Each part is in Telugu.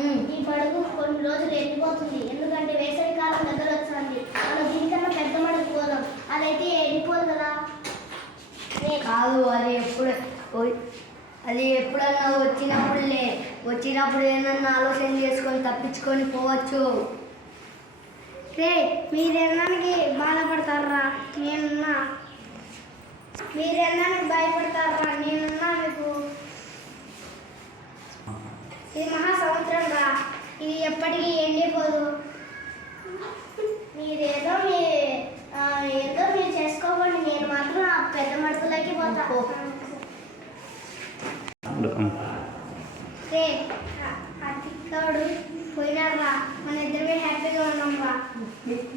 ఈ మడుగు కొన్ని రోజులు ఎండిపోతుంది, ఎందుకంటే వేసవి కాలం దగ్గర వచ్చింది. మనం దీనికన్నా పెద్ద మడుగు పోదాం, అదైతే ఎండిపోదు కదా. కాదు, అది ఎప్పుడన్నా వచ్చినప్పుడు ఏమన్నా ఆలోచన చేసుకొని తప్పించుకొని పోవచ్చు. రే మీరెన్నానికి బాధపడతారా, నేనున్నా. మీరెన్నానికి భయపడతారా, నేనున్నా. మీకు ఇది మహాసముద్రం రా, ఇది ఎప్పటికీ ఎండిపోదు. మీరేదో మీరు చేసుకోకండి, నేను మాత్రం ఆ పెద్ద మడుపులకి పోతా. రే అతికాడు పోయినాడు రా, మన ఇద్దరమే హ్యాపీగా ఉన్నాం రా.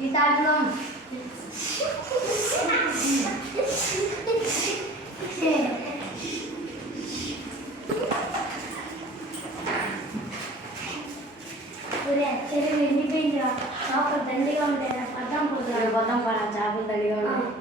ఈ తాడులో చెరువు ఎండిపోయింది రా, చేపలు దండిగా ఉంటాయి రా, పద్దాం పోతా. పద్దాం పడా, చేపలు దండిగా ఉంటాయి.